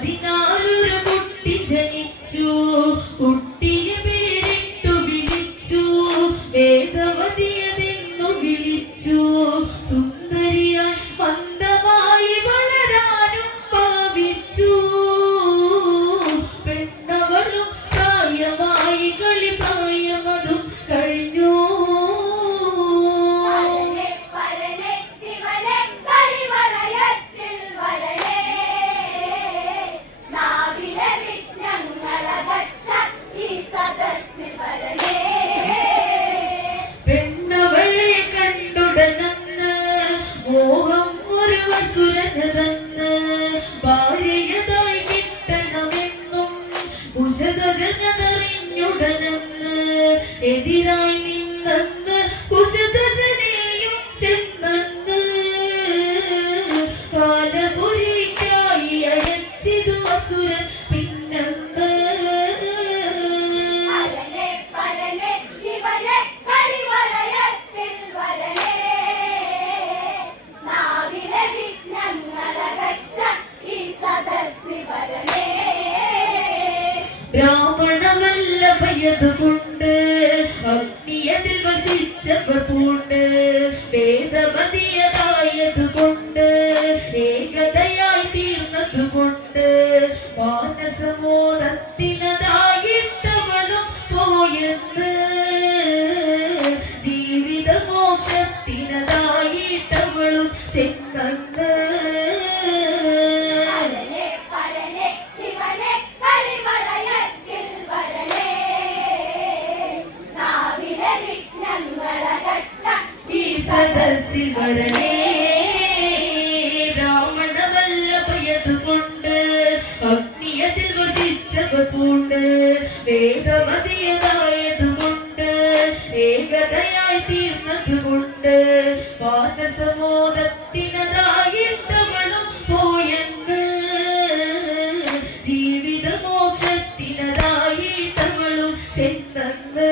അതിനാലൊരു കുട്ടി ജനിച്ചു. കുട്ടിയെ പേരിട്ടു വിളിച്ചു, വേദവതിയതെന്നു വിളിച്ചു. സുന്ദരിയായി മന്ദമായി വളരാനും ഭാവിച്ചു. പെണ്ണവളും പ്രായമായി കളിപ്രായമതും കഴിഞ്ഞു. പെണ്ണവളെ കണ്ടുടനന്ന് മോഹം ഒരു വസുരനതെന്ന് ഭാര്യയതായി കിട്ടണമെന്നും കുശധ്വജനതറിഞ്ഞുടനെന്ന് എതിരായി നിന്നെന്ന് കുശധ്വജനെയും ചെന്നെന്ന് കാലപുരിക്കായി അയച്ചിതു അസുരൻ പിന്നെന്ന്. ബ്രാഹ്മണവല്ലഭയതുകൊണ്ട് അഗ്നിയതിൽ വസിച്ചവർ പൂണ്ട്. വേദവതിയതായതുകൊണ്ട് ഏകതയായി തീർന്നതുകൊണ്ട് മാനസമോദത്തിനതായിട്ടവളും പോയെന്ന്. ജീവിതമോക്ഷത്തിനതായിട്ടവളും ചെന്നെന്ന്. സദസ്സിൽ വരണേ ബ്രാഹ്മണവല്ലഭയതുകൊണ്ട് അഗ്നിയതിൽ വസിച്ചവർ പൂണ്ട്. വേദവതിയതായതുകൊണ്ട് ഏകതയായി തീർന്നതുകൊണ്ട് മാനസമോദത്തിനതായിട്ടവളും പോയെന്ന്. ജീവിതമോക്ഷത്തിനതായിട്ടവളും ചെന്നെന്ന്.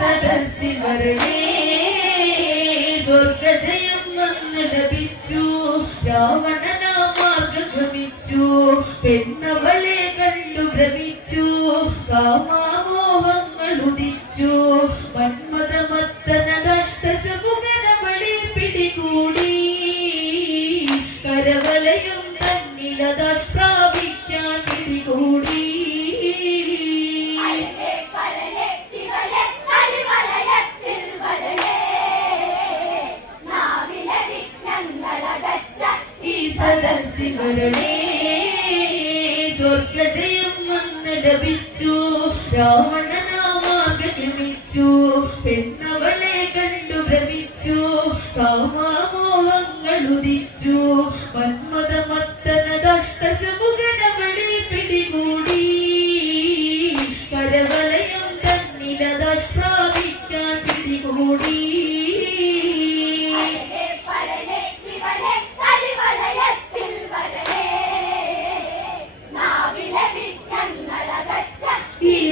സദസ്സിൽ വരണേ സ്വർഗജയം വന്ന് ലഭിച്ചു. രാവണനാ മാർഗം ഗമിച്ചു. പെണ്ണവളെ കണ്ടു ഭ്രമിച്ചു. കാമാമോഹങ്ങൾ ഉദിച്ചു. മന്മഥമത്തനട ദശമുഖനവളെ പിടികൂടി. കരവലയും തന്നിലത പ്രാപിക്കാൻ പിടികൂടി. സദസ്സിൽ വരണേ സ്വർഗജയം വന്ന് ലഭിച്ചു. രാവണനാ മാർഗം ഗമിച്ചു. പെണ്ണവളെ കണ്ടു ഭ്രമിച്ചു. കാമാമോഹങ്ങൾ ഉദിച്ചു. മന്മഥമത്തനത ദശമുഖനവളെ പിടികൂടി. കരവലയം തന്നിലത പ്രാപിക്കാൻ പിടികൂടി.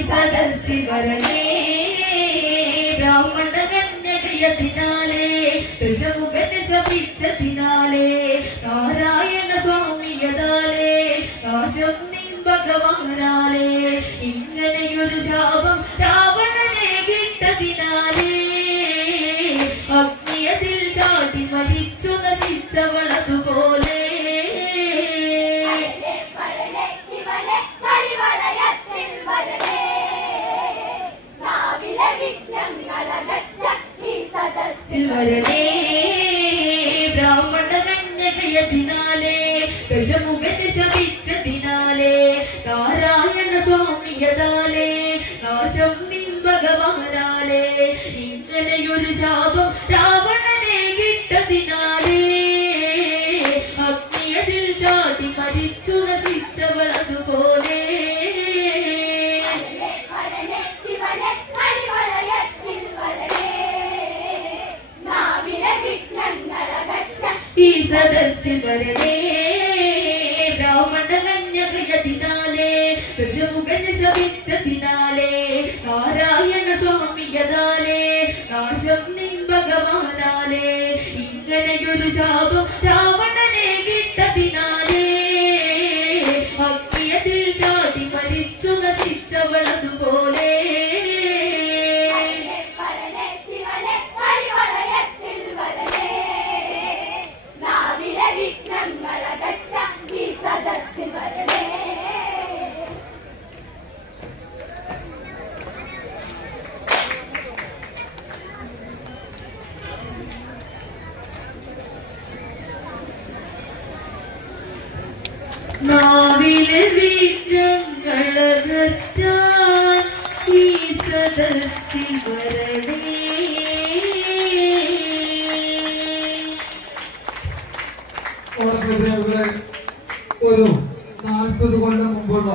സദസ്സിൽ വരണേ ബ്രാഹ്മണകന്യകയതിനാലേ ദശമുഖനെ ശപിച്ചതിനാലേ നാരായണ സ്വാമിയതാലേ നാശം നിൻ ഭഗവാനാലേ ഇങ്ങനെയൊരു ശാപം രാവണനെ കിട്ടതിനാലേ അഗ്നിയതിൽ ചാടി മരിച്ചു നശിച്ചവളതുപോലെ. വരണേ ബ്രാഹ്മണകന്യകയതിനാലേ ദശമുഖനെ ശപിച്ചതിനാലേ നാരായണ സ്വാമിയതാലേ നാശം നിൻ ഭഗവാനാലേ ഇങ്ങനെയൊരു ശാപം രാവണനെ കിട്ടതിനാലേ അഗ്നിയതിൽ ചാടി മരിച്ചു നശിച്ചവളതുപോലെ. സദസ്സിൽ വരണേ ബ്രാഹ്മണകന്യകയതിനാലേ ദശമുഖ ശപിച്ചതിനാലേ നാരായണ സ്വാമിയതാലേ നാശം നിൻ ഭഗവാനാലേ ഇങ്ങനെയൊരു ശാപം രാവണനെ കിട്ടതിനാലേ അഗ്നിയതിൽ ചാടി മരിച്ചു നശിച്ചവളതുപോലെ നാവിലെ വിഘ്നങ്ങളകറ്റാൻ ഈ സദസ്സിൽ വരണേ. ഒരു 40 കൊല്ലം മുമ്പുള്ള